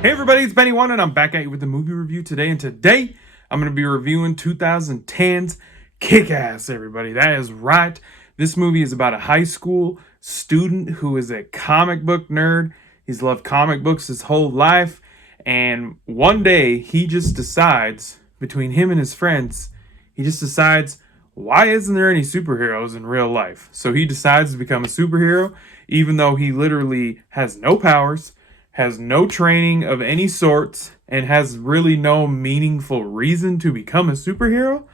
Hey everybody, it's Benny One, and I'm back at you with the movie review today. And today, I'm going to be reviewing 2010's Kick-Ass, everybody. That is right. This movie is about a high school student who is a comic book nerd. He's loved comic books his whole life. And one day, he just decides, between him and his friends, he just decides, why isn't there any superheroes in real life? So he decides to become a superhero, even though he literally has no powers, has no training of any sorts, and has really no meaningful reason to become a superhero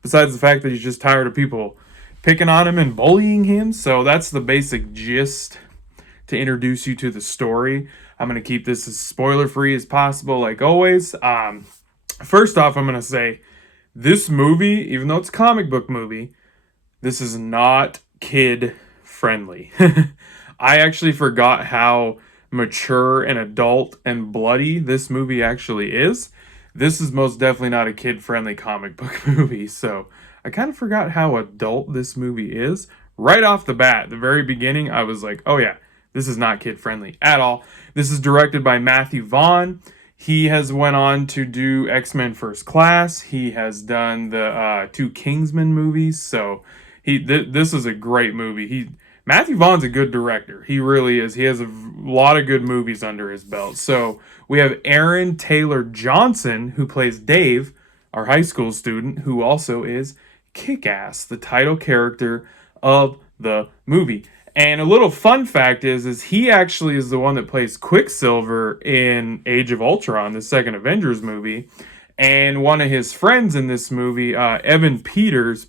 besides the fact that he's just tired of people picking on him and bullying him. So that's the basic gist to introduce you to the story. I'm going to keep this as spoiler free as possible, like always. First off, I'm going to say this movie, even though it's a comic book movie, this is not kid friendly. I actually forgot how mature and adult and bloody this movie actually is. This is most definitely not a kid friendly comic book movie. So I kind of forgot how adult this movie is. Right off the bat, the very beginning, I was like, oh yeah, this is not kid friendly at all. This is directed by Matthew Vaughn. He has went on to do X-Men First Class. He has done the two Kingsman movies. So this is a great movie. Matthew Vaughn's a good director. He really is. He has a lot of good movies under his belt. So we have Aaron Taylor Johnson, who plays Dave, our high school student, who also is Kick-Ass, the title character of the movie. And a little fun fact is he actually is the one that plays Quicksilver in Age of Ultron, the second Avengers movie. And one of his friends in this movie, Evan Peters,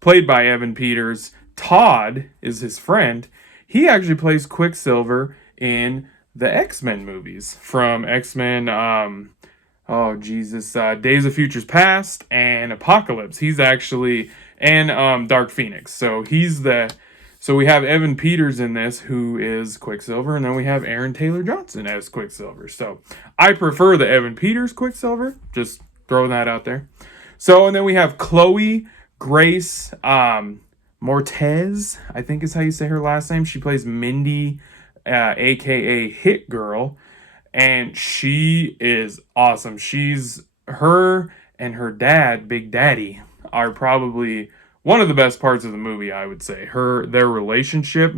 played by Evan Peters, Todd is his friend. He actually plays Quicksilver in the X-Men movies from X-Men, Days of Futures Past and Apocalypse. He's actually, and Dark Phoenix. So we have Evan Peters in this, who is Quicksilver, and then we have Aaron Taylor Johnson as Quicksilver. So I prefer the Evan Peters Quicksilver. Just throwing that out there. So, and then we have Chloe Grace Moretz, I think is how you say her last name. She plays Mindy, aka Hit Girl, and she is awesome. Her and her dad, Big Daddy, are probably one of the best parts of the movie, I would say. Their relationship,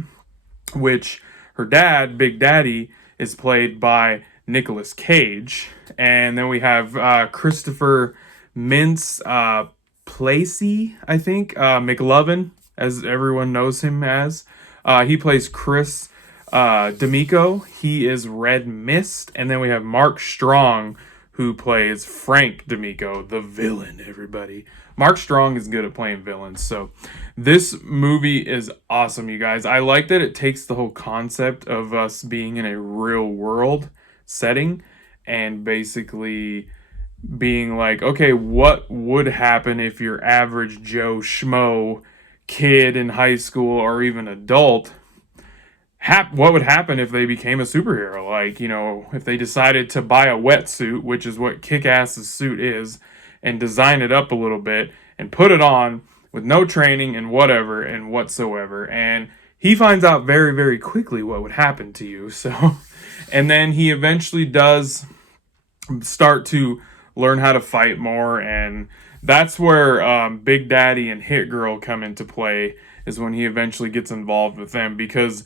which her dad, Big Daddy, is played by Nicolas Cage, and then we have Christopher Mintz Placey, I think, McLovin, as everyone knows him as. He plays Chris D'Amico. He is Red Mist. And then we have Mark Strong, who plays Frank D'Amico, the villain, everybody. Mark Strong is good at playing villains. So this movie is awesome, you guys. I like that it takes the whole concept of us being in a real world setting and basically being like, okay, what would happen if your average Joe Schmo kid in high school or even adult, what would happen if they became a superhero? Like, if they decided to buy a wetsuit, which is what Kick-Ass's suit is, and design it up a little bit and put it on with no training and whatever and whatsoever. And he finds out very, very quickly what would happen to you. So, and then he eventually does start to learn how to fight more, and that's where Big Daddy and Hit Girl come into play, is when he eventually gets involved with them, because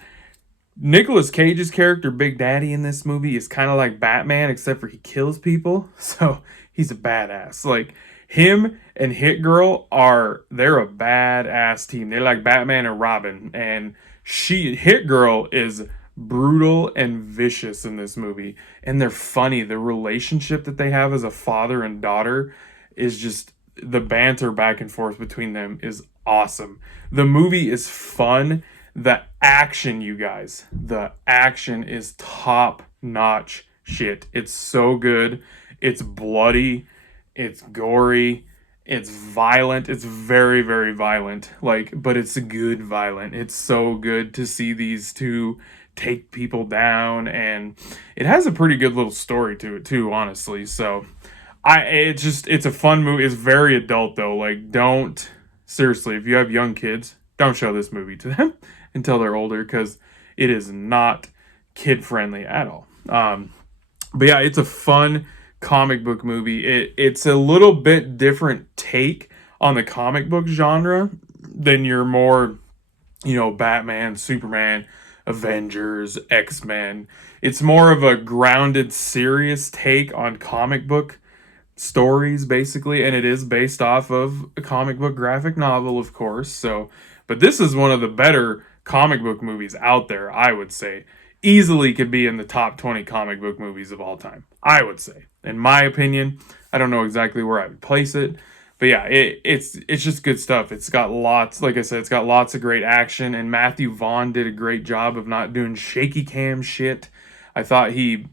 Nicolas Cage's character Big Daddy in this movie is kind of like Batman, except for he kills people. So he's a badass. Like, him and Hit Girl they're a badass team. They're like Batman and Robin, and Hit Girl is brutal and vicious in this movie, and they're funny. The relationship that they have as a father and daughter is just, the banter back and forth between them is awesome. The movie is fun. The action, you guys, the action is top notch shit. It's so good. It's bloody, it's gory, it's violent. It's very, very violent, but it's a good violent. It's so good to see these two take people down, and it has a pretty good little story to it too, honestly. So it's a fun movie. It's very adult though. Like, seriously, if you have young kids, don't show this movie to them until they're older, because it is not kid friendly at all. But yeah, it's a fun comic book movie. It's a little bit different take on the comic book genre than your more, Batman, Superman, Avengers, X-Men. It's more of a grounded, serious take on comic book stories, basically, and it is based off of a comic book graphic novel, of course. So, but this is one of the better comic book movies out there, I would say. Easily could be in the top 20 comic book movies of all time, I would say. In my opinion, I don't know exactly where I would place it, but yeah, it's just good stuff. It's got lots, like I said, it's got lots of great action, and Matthew Vaughn did a great job of not doing shaky cam shit. I thought he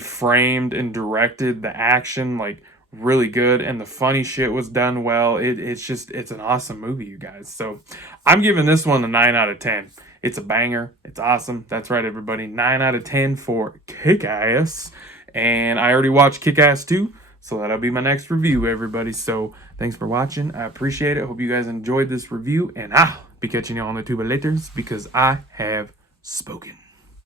framed and directed the action like really good, and the funny shit was done well. It's an awesome movie, you guys. So I'm giving this one a 9 out of 10. It's a banger. It's awesome. That's right, everybody. 9 out of 10 for Kick-Ass. And I already watched Kick-Ass 2, so that'll be my next review, everybody. So thanks for watching. I appreciate it. Hope you guys enjoyed this review, and I'll be catching you on the tuba later because I have spoken.